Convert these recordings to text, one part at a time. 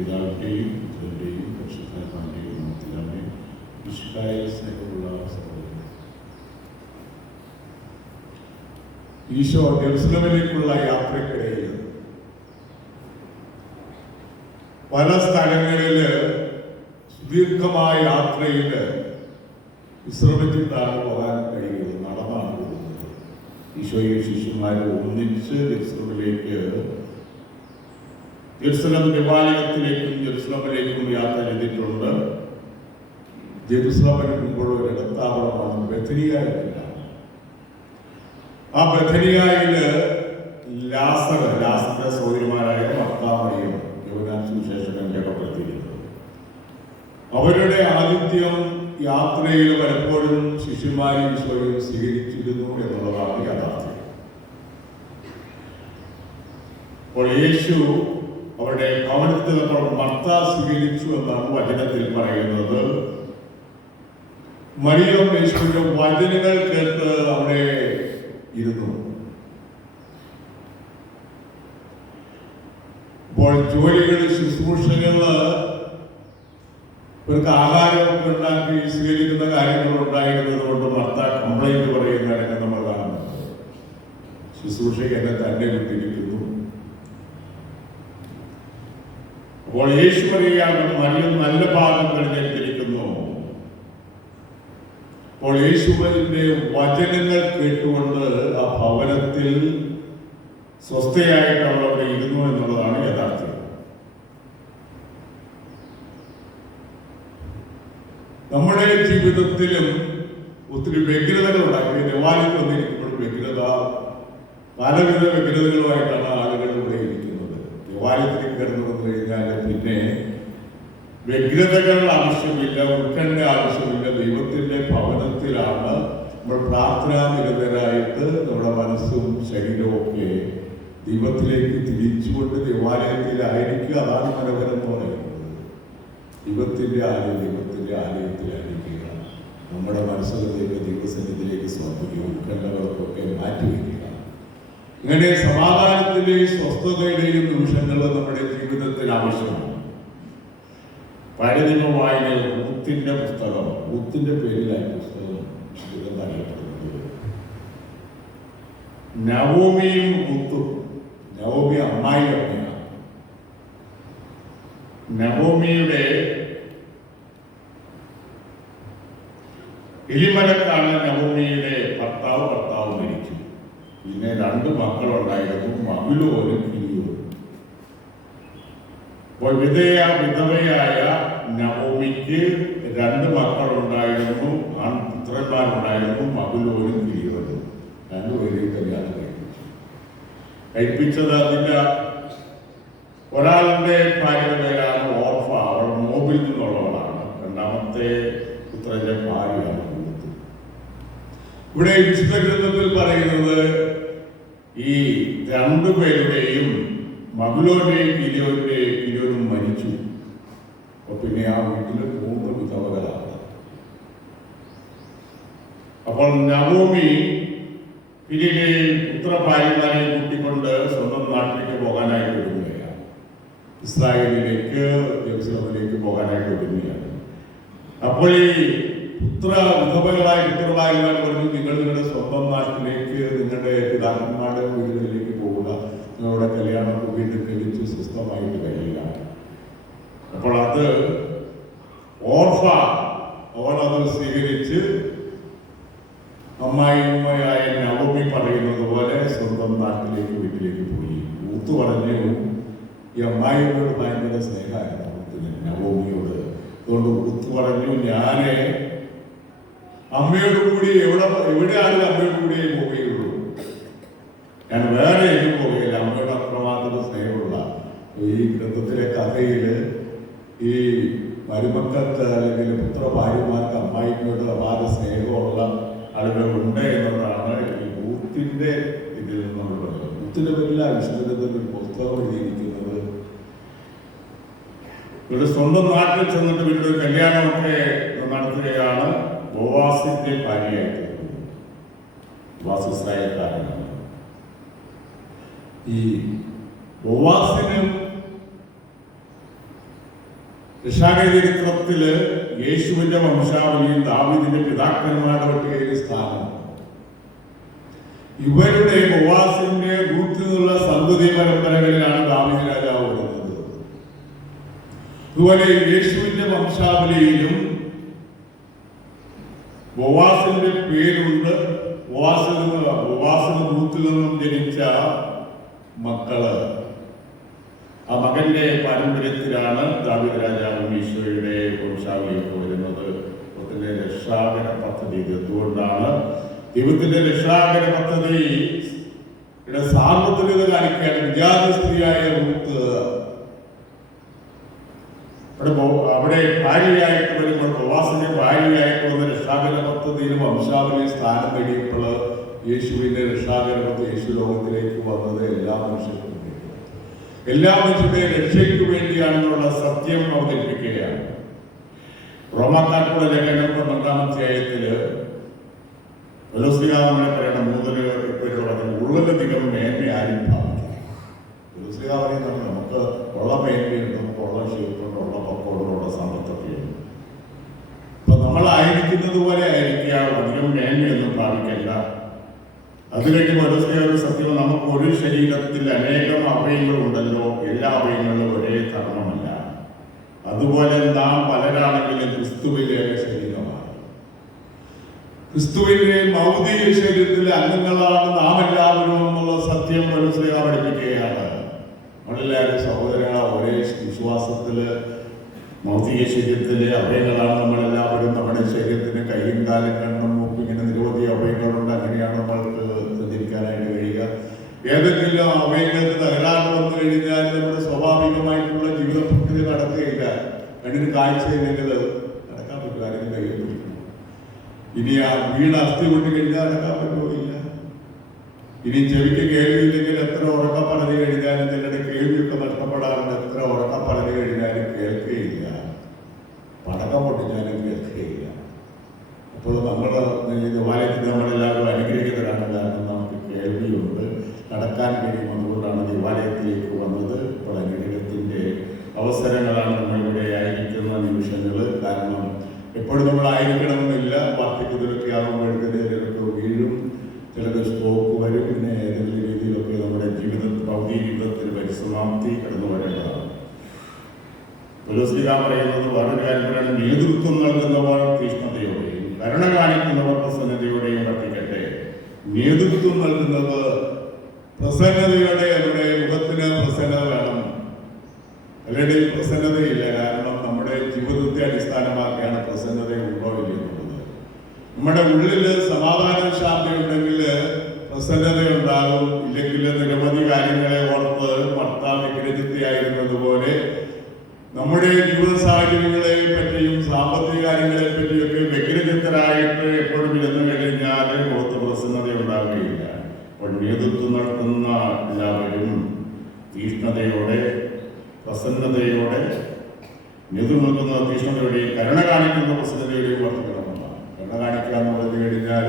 പിതാവിന്റെയും പുത്രന്റെയും പരിശുദ്ധാത്മാവിന്റെയും നാമത്തിലാണ് വിശുദ്ധായ സ്നേഹമുള്ള സഹോദരൻ. ഈശോ ജെറുസലമിലേക്കുള്ള യാത്രക്കിടയിൽ പല സ്ഥലങ്ങളിൽ സുദീർഘമായ യാത്രയിൽ വിശ്രമിച്ചിട്ടാണ് പോകാൻ കഴിയുന്നത്. നടന്നാണ് പോകുന്നത്. ഈശോയും ശിഷ്യന്മാരും ഒന്നിച്ച് ജെറുസലമിലേക്ക് ജെറുസലം ദേവാലയത്തിലേക്കും ജെറുസലമിലേക്കും യാത്ര ചെയ്തിട്ടുണ്ട്. ജെറുസലമിന് മുമ്പുള്ള ഒരു ഇടത്താവളമാണ് ബഥനിയായിട്ടില്ല. ആ ബഥനിയായിൽ ലാസർ ലാസറിന്റെ സൗകര്യമാരായ ഭർത്താമറിയും യോനാൻ സുവിശേഷകൻ അവരുടെ ആതിഥ്യം യാത്രയിൽ പലപ്പോഴും ശിഷ്യന്മാരും സ്വയം സ്വീകരിച്ചിരുന്നു എന്നുള്ളതാണ് യാഥാർത്ഥ്യം. അപ്പോൾ യേശു അവരുടെ ഭവനത്തിൽ നമ്മൾ മർത്ത സ്വീകരിച്ചു എന്നാണ് വചനത്തിൽ പറയുന്നത്. മരിയോ യേശുവിന്റെ വചനങ്ങൾ കേട്ട് അവിടെ ഇരുന്നു. ഇപ്പോൾ ജോലികൾ ശുശ്രൂഷകൾ ഇവർക്ക് ആഹാരമൊക്കെ ഉണ്ടാക്കി സ്വീകരിക്കുന്ന കാര്യങ്ങൾ ഉണ്ടായിരുന്നത് കൊണ്ട് ഭർത്ത കംപ്ലൈന്റ് പറയുന്ന കാര്യങ്ങൾ നമ്മൾ കാണുന്നത് ശുശ്രൂഷയ്ക്ക് എന്നെ തന്നെ വിട്ടിരിക്കുന്നു. അപ്പോൾ യേശു പറയുകയാണ് മറിയം നല്ല ഭാഗം തിരഞ്ഞെടുത്തിരിക്കുന്നു. അപ്പോൾ യേശുവിന്റെ വചനങ്ങൾ കേട്ടുകൊണ്ട് ആ ഭവനത്തിൽ സ്വസ്ഥയായിട്ട് അവൾ അവിടെ ഇരുന്നു എന്നുള്ളതാണ് യഥാർത്ഥം. നമ്മുടെ ജീവിതത്തിലും ഒത്തിരി വ്യഗ്രതകൾ ഉണ്ടാക്കി ദേവാലയത്തിൽ വന്നിരിക്കുമ്പോൾ വ്യഗ്രത പലവിധ വ്യഗ്രതകളുമായിട്ടാണ് ആളുകൾ ഇവിടെ ഇരിക്കുന്നത്. ദേവാലയത്തിൽ കിടന്നു വന്നു കഴിഞ്ഞാൽ പിന്നെ വ്യഗ്രതകൾ ആവശ്യമില്ല ഉത്കണ്ഠ ആവശ്യമില്ല. ദൈവത്തിന്റെ ഭവനത്തിലാണ് നമ്മൾ പ്രാർത്ഥനാ നിരതരായിട്ട് നമ്മുടെ മനസ്സും ശരീരവും ഒക്കെ ദൈവത്തിലേക്ക് തിരിച്ചുകൊണ്ട് ദൈവാലയത്തിലായിരിക്കുക. അതാണ് മനോഹരം എന്ന് പറയുന്നത്. ദൈവത്തിന്റെ ആലയം ദൈവത്തിന്റെ ആലയത്തിലായിരിക്കുക. നമ്മുടെ മനസ്സുകളിലേക്ക് ദൈവസന്നിധിയിലേക്ക് സമർപ്പിക്കുക ഉത്കണ്ഠകൾക്കൊക്കെ മാറ്റിവെക്കുക. ഇങ്ങനെ സമാധാനത്തിന്റെയും സ്വസ്ഥതയുടെയും നിമിഷങ്ങൾ നമ്മുടെ ജീവിതത്തിൽ ആവശ്യമാണ്. പഴയ വായന ഊത്തിന്റെ പുസ്തകം ഊത്തിന്റെ പേരിലായി പുസ്തകം വിശുദ്ധം അറിയപ്പെടുന്നത്? നവോമിയും ഊത്തും. നവോമി അമ്മായി അമ്മയാണ്. നവോമിയുടെ എലിമലക്കാണ് നവോമിയുടെ ഭർത്താവ് ഭർത്താവ് മരിച്ചു പിന്നെ രണ്ട് മക്കളുണ്ടായിരുന്നു മകിലോനും അപ്പോൾ വിധേയ വിധവയായ നവോമിക്ക് രണ്ട് മക്കളുണ്ടായിരുന്നു ആൺ പുത്രന്മാരുണ്ടായിരുന്നു മകിലോനും കിലിയോനും രണ്ടുപേരെയും കല്യാണം കഴിപ്പിച്ചു. കഴിപ്പിച്ചത് അതിന്റെ ഒരാളുടെ ഭാര്യയുടെ പേരാണ് ഓർഫ. അവൾ മോബിൽ നിന്നുള്ളവളാണ്. രണ്ടാമത്തെ പുത്രന്റെ ഭാര്യയാണ് ഇവിടെ വിശുദ്ധ ഗ്രന്ഥത്തിൽ പറയുന്നത് ഈ രണ്ടുപേരുടെയും മകളോന്റെയും കിലോന്റെയും കിലോനും മരിച്ചു. അപ്പൊ പിന്നെ ആ വീട്ടിൽ മൂന്ന് വിധവകളാണ്. അപ്പോൾ നവോമി പിന്നീട് പുത്രഭാര്യമാരെ കൂട്ടിക്കൊണ്ട് സ്വന്തം നാട്ടിലേക്ക് പോകാനായിട്ട് ഒരുങ്ങുകയാണ്. ഇസ്രായേലിലേക്ക് ജെറുസലമിലേക്ക് പോകാനായിട്ട് ഒരുങ്ങുകയാണ്. അപ്പോൾ ഈ പുത്ര വിധവകളായ പുത്രഭാര്യമാർ പറഞ്ഞു നിങ്ങൾ നിങ്ങളുടെ സ്വന്തം നാട്ടിലേക്ക് നിങ്ങളുടെ പിതാക്കന്മാരുടെ നിങ്ങളുടെ കല്യാണം വീണ്ടും കഴിച്ച് സ്വസ്ഥമായിട്ട് കഴിയുക അപ്പോൾ അത് ഓർഫ അവളത് സ്വീകരിച്ച് അമ്മായിമ്മയായ നവമി പറയുന്നത് പോലെ സ്വന്തം നാട്ടിലേക്ക് വീട്ടിലേക്ക് പോയി. ഊത്തു പറഞ്ഞു ഈ അമ്മായിമ്മയോട് ഭയങ്കര സ്നേഹമായിരുന്നു നവോമിയോട്. അതുകൊണ്ട് ഊത്തു പറഞ്ഞു ഞാൻ അമ്മയോട് കൂടി എവിടെ എവിടെയാണ് അമ്മയോട് കൂടിയേ പോവുകയുള്ളൂ. ഞാൻ വേറെ എഴുതി പോവുകയില്ല അമ്മയുടെ അത്രമാത്രം സ്നേഹമുള്ള ഈ ഗ്രന്ഥത്തിലെ കഥയിൽ ഈ മരുമക്കൾക്ക് അല്ലെങ്കിൽ പുത്രഭാര്യമാർക്ക് അമ്മായിക്കോട്ട് അപാര സ്നേഹമുള്ള ആളുകളുണ്ട് എന്നതാണ് ഈ ബൂത്തിന്റെ ഇതിൽ നിന്നുള്ളത് പറയുന്നത്. ഊത്തിന്റെ പേരിൽ ഒരു പുസ്തകം എഴുതിയിരിക്കുന്നത്. ഇവിടെ സ്വന്തം നാട്ടിൽ ചെന്നിട്ട് വീണ്ടും കല്യാണമൊക്കെ നടത്തുകയാണ് ബോവാസിന്റെ ഭാര്യയായിട്ട്. ബോവാസ് ഇസ്രായേൽക്കാരനാണ്. ഈ ബോവാസിനും ചരിത്രത്തിൽ യേശുവിന്റെ വംശാവലിയിൽ ദാവിദിന്റെ പിതാക്കന്മാരുടെ പട്ടികയിൽ സ്ഥാനം. ഇവരുടെ ബോവാസിന്റെ ബൂത്തിൽ നിന്നുള്ള സന്തതി പരമ്പരകളിലാണ് ദാവിദ് രാജാവ് വരുന്നത്. അതുപോലെ യേശുവിന്റെ വംശാവലിയിലും ബോവാസിന്റെ പേരുണ്ട്. ബോവാസിൽ നിന്ന് ബോവാസിന്റെ ബൂത്തിൽ നിന്നും ജനിച്ച മക്കൾ. ആ മകന്റെ പാരമ്പര്യത്തിലാണ് ദാവിദ് രാജാവും ഈശോയുടെ വംശാവലിയൊക്കെ വരുന്നത്. ദൈവത്തിന്റെ രക്ഷാകര പദ്ധതി. എന്തുകൊണ്ടാണ്? ദൈവത്തിന്റെ രക്ഷാകര പദ്ധതി. സാർവത്രികത കാണിക്കാൻ വിജാതി സ്ത്രീയായ റൂത്ത്. അവിടെ ഭാര്യയായിട്ട് വരുമ്പോൾ പ്രവാസിന്റെ ഭാര്യയായിട്ട് വന്ന രക്ഷാകര പദ്ധതിയിൽ വംശാവലി സ്ഥാനം നേടിയപ്പോൾ യേശുവിന്റെ രക്ഷാകരണത്തെ യേശു ലോകത്തിലേക്ക് വന്നത് എല്ലാ മനുഷ്യർക്കും എല്ലാ മനുഷ്യരെ രക്ഷയ്ക്ക് വേണ്ടിയാണെന്നുള്ള സത്യം അവതരിപ്പിക്കുകയാണ്. റോമാക്കാർക്കുള്ള ലേഖനം പന്ത്രണ്ടാം അധ്യായത്തിൽ നമ്മളെ പറയണം മൂന്നൽ പറഞ്ഞു ഉള്ളലധികം മേന്മ ആരും ഭാവിക്കും പറയുന്നത് നമുക്ക് ഉള്ള മേന്മയുണ്ട് നമുക്ക് ഉള്ള ക്ഷേത്രമുണ്ട് ഉള്ള പക്കോടുണ്ട് ഉള്ള സമ്പത്തൊക്കെ ഉണ്ട് അപ്പൊ നമ്മളായിരിക്കുന്നത് പോലെ ആയിരിക്കുക അധികം മേന്മയൊന്നും ഭാവിക്കല്ല അതിലേക്ക് മനസ്സിലായ സത്യം നമുക്ക് ഒരു ശരീരത്തിൽ അനേകം അവയങ്ങളുണ്ടല്ലോ എല്ലാ അവയങ്ങളും ഒരേ ധർമ്മമല്ല അതുപോലെ നാം പലരാണെങ്കിലും ക്രിസ്തുവിലെ ശരീരമാണ്. ക്രിസ്തുവിന്റെ ഭൗതിക ശരീരത്തിലെ അംഗങ്ങളാണ് നാം എല്ലാവരും എന്നുള്ള സത്യം മനസ്സിലാ പഠിപ്പിക്കുകയാണ്. നമ്മളെല്ലാവരും സഹോദരങ്ങളെ ഒരേ വിശ്വാസത്തിൽ ഭൗതിക ശരീരത്തിലെ അവയങ്ങളാണ് നമ്മളെല്ലാവരും. നമ്മുടെ ശരീരത്തിന് കൈയും കാലും കണ്ണും മൂക്കും ഇങ്ങനെ നിരവധി അവയങ്ങളുണ്ട് അങ്ങനെയാണ് കഴിയുക ഏതെങ്കിലും അവയങ്ങൾക്ക് തകരാറ് വന്നു കഴിഞ്ഞാൽ നമ്മുടെ സ്വാഭാവികമായിട്ടുള്ള ജീവിത പ്രക്രിയ നടക്കുകയില്ല കണ്ണിന് കാഴ്ചയില്ലെങ്കിൽ നടക്കാൻ പറ്റും ആരെങ്കിലും കഴിയുന്നു ഇനി ആ വീട് അസ്ഥി കൊണ്ട് കഴിഞ്ഞാൽ നടക്കാൻ പറ്റുമില്ല ഇനി ചെവിക്ക് കേൾവിയില്ലെങ്കിൽ എത്ര ഉറക്കം പറഞ്ഞു കഴിഞ്ഞാലും നിങ്ങളുടെ കേൾവിയൊക്കെ നഷ്ടപ്പെടാറുണ്ട്. എത്ര ഉറക്കം പറഞ്ഞു കഴിഞ്ഞാലും കേൾക്കുകയില്ല. പടക്കം പൊട്ടിച്ചാലും കേൾക്കുകയില്ല. അപ്പോൾ നമ്മൾ ഈ വായിക്കുന്ന നമ്മളെല്ലാവരും അനുഗ്രഹിക്കുന്നതാണ് കാരണം നടക്കാൻ കഴിയും അതുകൊണ്ടാണ് ദേവാലയത്തിലേക്ക് വന്നത്. പഠനത്തിന്റെ അവസരങ്ങളാണ് നമ്മളിവിടെ ആയിരിക്കുന്ന നിമിഷങ്ങൾ കാരണം എപ്പോഴും നമ്മൾ ആയിരിക്കണമെന്നില്ല. വാർദ്ധക്യത്തിലൊക്കെ ആകുമ്പോഴത്തേക്ക് ചിലരൊക്കെ വീഴും. ചിലത് സ്ട്രോക്ക് വരും. പിന്നെ ഏതെങ്കിലും രീതിയിലൊക്കെ നമ്മുടെ ജീവിത ഭൗതിക ജീവിതത്തിൽ പരിസമാപ്തി കടന്നു വരേണ്ടതാണ്. തുലസിക പറയുന്നത് വേറൊരു കാര്യം നേതൃത്വം നൽകുന്നവർ തീഷ്ണതയോടെയും കരുണ കാണിക്കുന്നവർ പ്രസന്നതയോടെയും വർദ്ധിക്കട്ടെ നേതൃത്വം നൽകുന്നത് പ്രസന്നതയോടെ അവരുടെ മുഖത്തിന് പ്രസന്നത വേണം. അവരുടെ പ്രസന്നതയില്ല. കാരണം നമ്മുടെ ജീവിതത്തെ അടിസ്ഥാനമാക്കിയാണ് പ്രസന്നത ഉണ്ടോ നമ്മുടെ ഉള്ളിൽ സമാധാന ശാന്തി ഉണ്ടെങ്കിൽ പ്രസന്നത ഉണ്ടാകും ഇല്ലെങ്കിൽ നിരവധി കാര്യങ്ങളെ ഓർത്ത് ഭർത്താവ് വിഗ്രഹിതയായിരുന്നത് പോലെ നമ്മുടെ ജീവിത സാഹചര്യങ്ങളെ പറ്റിയും സാമ്പത്തിക കാര്യങ്ങളെ പറ്റിയൊക്കെ വ്യഗ്രചിത്തരായിട്ട് എപ്പോഴും ഇരുന്നു കഴിഞ്ഞാൽ മുഖത്ത് പ്രസന്നത ഉണ്ടാവുകയില്ല അപ്പോൾ നേതൃത്വം നടത്തുന്ന എല്ലാവരും തീഷ്ണതയോടെ പ്രസന്നതയോടെ നേതൃത്വം നൽകുന്ന തീഷ്ണതയോടെയും കരുണ കാണിക്കുന്ന പ്രസന്നതയുടെയും വർദ്ധനമാണ് കരുണ കാണിക്കുക എന്ന് പറഞ്ഞു കഴിഞ്ഞാൽ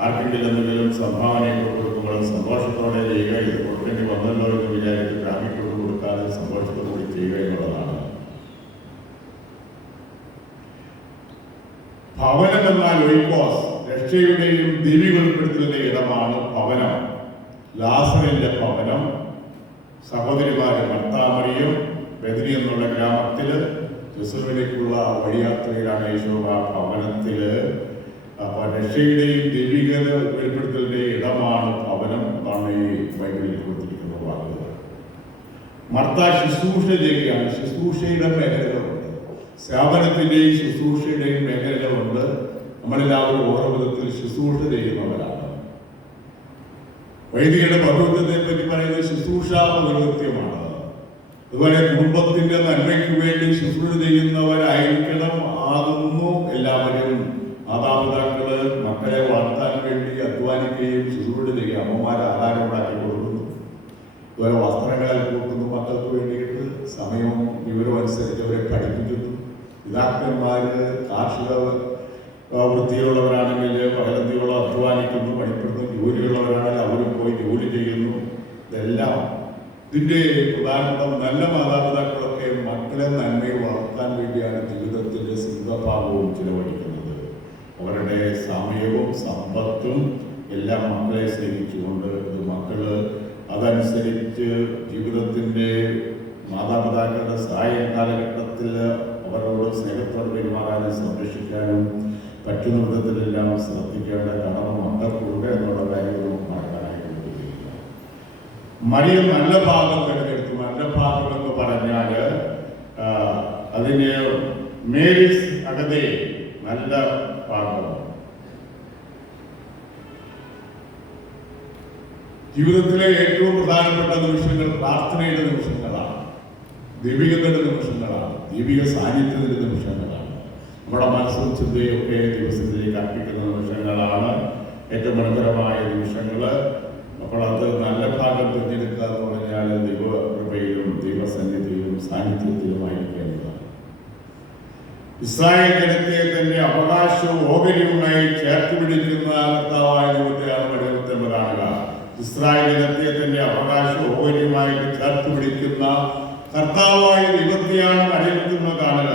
ആർക്കെങ്കിലും എന്തെങ്കിലും സംഭാവനയൊക്കെ കൊടുക്കുമ്പോൾ സന്തോഷത്തോടെ ചെയ്യുക ഇത് കൊടുക്കേണ്ടി വന്നല്ലോ എന്ന് വിചാരിച്ച് ഗ്രാമിക്കൊണ്ട് കൊടുക്കാതെ സന്തോഷത്തോടെ ചെയ്യുക എന്നുള്ളതാണ്. ഭവനം എന്നാൽ ഒഴിപ്പോസ്. രക്ഷയുടെയും ദേവി വെളിപ്പെടുത്തലിന്റെ ഇടമാണ് ഭവനം. ലാസറിന്റെ ഭവനം. സഹോദരിമാരെ ഭർത്താമറിയും ബദരി എന്നുള്ള ഗ്രാമത്തിൽ ജെറുസലേമിലേക്കുള്ള വഴിയാത്രയിലാണ് യേശോ ആ ഭവനത്തിൽ അപ്പൊ രക്ഷയുടെയും ദൈവിക വെളിപ്പെടുത്തലിന്റെ ഇടമാണ് ഭവനം എന്നാണ് ഈ ബൈബിളിൽ കൊടുത്തിരിക്കുന്ന വാക്കുകൾ. മർത്ത ശുശ്രൂഷയിലേക്കാണ്. ശുശ്രൂഷയുടെ മേഖലകളുണ്ട്. സേവനത്തിന്റെയും ശുശ്രൂഷയുടെയും മേഖലകളുണ്ട്. നമ്മളെല്ലാവരും ഓരോ വിധത്തിൽ ശുശ്രൂഷ ചെയ്യുന്നവരാണ്. വൈദികരുടെ പൗരോഹിത്യത്തെ പറ്റി പറയുന്നത് ശുശ്രൂഷ പൗരോഹിത്യമാണ് അതുപോലെ കുടുംബത്തിന്റെ നന്മയ്ക്ക് വേണ്ടി ശുശ്രൂഷ ചെയ്യുന്നവരായിരിക്കണം ആകുന്നു എല്ലാവരും. മാതാപിതാക്കൾ മക്കളെ വളർത്താൻ വേണ്ടി അധ്വാനിക്കുകയും ശുശ്രൂഷ ചെയ്യുക അമ്മമാരെ ആഹാരം ഉണ്ടാക്കി കൊടുക്കുന്നു. അതുപോലെ വസ്ത്രങ്ങളെ കൂട്ടുന്നു മക്കൾക്ക് വേണ്ടിയിട്ട്. സമയവും വിവരവും അനുസരിച്ച് അവരെ പഠിപ്പിക്കുന്നു. പിതാക്കന്മാര് കാർഷിക വൃത്തിയുള്ളവരാണെങ്കിൽ പകലന്തിയോളം അധ്വാനിക്കുന്നു പണിപ്പെടുന്നു ജോലിയുള്ളവരാണെങ്കിൽ അവരും പോയി ജോലി ചെയ്യുന്നു. ഇതെല്ലാം ഇതിന്റെ ഉദാഹരണം നല്ല മാതാപിതാക്കളൊക്കെ മക്കളെ നന്മയിൽ വളർത്താൻ വേണ്ടിയാണ് ജീവിതത്തിന്റെ സിംഹഭാവവും ചിലവഴിക്കുന്നത്. അവരുടെ സമയവും സമ്പത്തും എല്ലാം മക്കളെ സേവിച്ചുകൊണ്ട് മക്കൾ അതനുസരിച്ച് ജീവിതത്തിന്റെ മാതാപിതാക്കളുടെ സഹായ കാലഘട്ടത്തിൽ അവരോട് സ്നേഹത്തോട് പെരുമാറാനും സംരക്ഷിക്കാനും പറ്റുന്ന വിധത്തിലെല്ലാം ശ്രദ്ധിക്കേണ്ട കടമ മക്കൾക്കുണ്ട് എന്നുള്ള കാര്യം നമുക്ക് മറക്കാനായിട്ട് മഴയിൽ നല്ല ഭാഗം തിരഞ്ഞെടുത്തു. നല്ല ഭാഗം എന്ന് പറഞ്ഞാൽ അതിന് മേരീസ് അകതെ നല്ല ഭാഗം. ജീവിതത്തിലെ ഏറ്റവും പ്രധാനപ്പെട്ട നിമിഷങ്ങൾ പ്രാർത്ഥനയുടെ നിമിഷങ്ങളാണ്. ദൈവികതയുടെ നിമിഷങ്ങളാണ്. ദൈവിക സാന്നിധ്യത്തിന്റെ നിമിഷങ്ങളാണ്. നമ്മുടെ മനസ്സും ചിന്തയൊക്കെ ദിവസത്തിലേക്ക് അർപ്പിക്കുന്ന നിമിഷങ്ങളാണ്. ഏറ്റവും മനോഹരമായ നിമിഷങ്ങൾ അപ്പോൾ അത് നല്ല ഭാഗം തിരഞ്ഞെടുക്കുക എന്ന് പറഞ്ഞാൽ ദൈവകൃപയിലും ദൈവസന്നിധിയിലും സാന്നിധ്യത്തിലുമായിരിക്കേണ്ടതാണ് ഇസ്രായേൽ ജനത്തെ തന്റെ അവകാശവും ഓഹരിയുമായി ചേർത്ത് പിടിക്കുന്ന കർത്താവായ ദൈവത്തെയാണ് പരിവർത്തനം കാണുക. ഇസ്രായേൽ ജനത്തെ തന്റെ അവകാശവും ഓഹരിയുമായിട്ട് ചേർത്ത് പിടിക്കുന്ന കർത്താവായ ദൈവത്തെയാണ് പരിവർത്തനം കാണുക.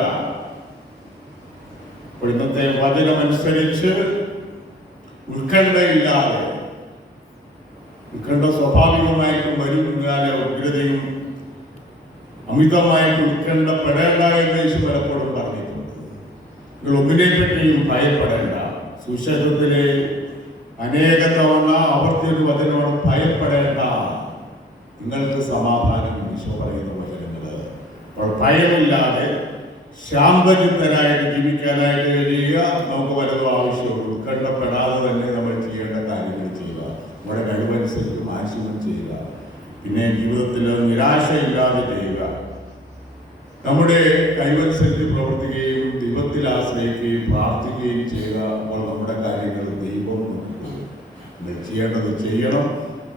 ഇന്നത്തെ വചനമനുസരിച്ച് ഉത്കണ്ഠയില്ലാതെ ഉത്കണ്ഠ സ്വാഭാവികമായിട്ടും വരും എന്നാൽ ഉഗ്രതയും അമിതമായിട്ട് ഉത്കണ്ഠപ്പെടേണ്ട എന്ന് യേശു പലപ്പോഴും പറഞ്ഞിട്ടുണ്ട്. നിങ്ങൾ ഒന്നിനെ ഭയപ്പെടേണ്ട. സുശേഷത്തിലെ അനേക തവണ ആവർത്തിയൊരു വചനമാണ് ഭയപ്പെടേണ്ട. നിങ്ങൾക്ക് സമാധാനം ഈശോ പറയുന്ന വചനങ്ങൾ അപ്പോൾ ഭയമില്ലാതെ ശാന്തചിത്തനായിട്ട് ജീവിക്കാനായിട്ട് കഴിയുക നമുക്ക് വലതും ആവശ്യമുള്ളൂ. ഉത്കണ്ഠപ്പെടാതെ തന്നെ നമ്മൾ ചെയ്യേണ്ട കാര്യങ്ങൾ ചെയ്യുക. നമ്മുടെ കഴിവനുസരിച്ച് മാക്സിമം ചെയ്യുക. പിന്നെ ജീവിതത്തിൽ നിരാശയില്ലാതെ ചെയ്യുക. നമ്മുടെ കഴിവനുസരിച്ച് പ്രവർത്തിക്കുകയും ദൈവത്തിൽ ആശ്രയിക്കുകയും പ്രാർത്ഥിക്കുകയും ചെയ്യുക. അപ്പോൾ നമ്മുടെ കാര്യങ്ങൾ ദൈവം. ചെയ്യേണ്ടത് ചെയ്യണം.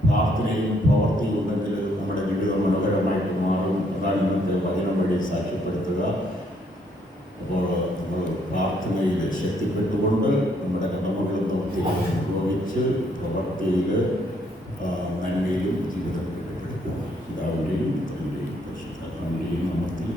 പ്രാർത്ഥനയും പ്രവർത്തിയും ഉണ്ടെങ്കിൽ നമ്മുടെ ജീവിതം മനോഹരമായിട്ട് മാറും. അതാണ് ഇന്നത്തെ വചനം വഴി സാക്ഷ്യപ്പെടുത്തുക. അപ്പോൾ നമ്മൾ പ്രാർത്ഥനയിൽ ശക്തിപ്പെട്ടുകൊണ്ട് നമ്മുടെ കടമകളെ നോക്കി ഉപയോഗിച്ച് പ്രവർത്തിയിൽ നന്മയിലും ജീവിതം കെട്ടിപ്പടുക്കുക പിതാവിന്റെയും പുത്രന്റെയും പരിശുദ്ധാത്മാവിന്റെയും നാമത്തിൽ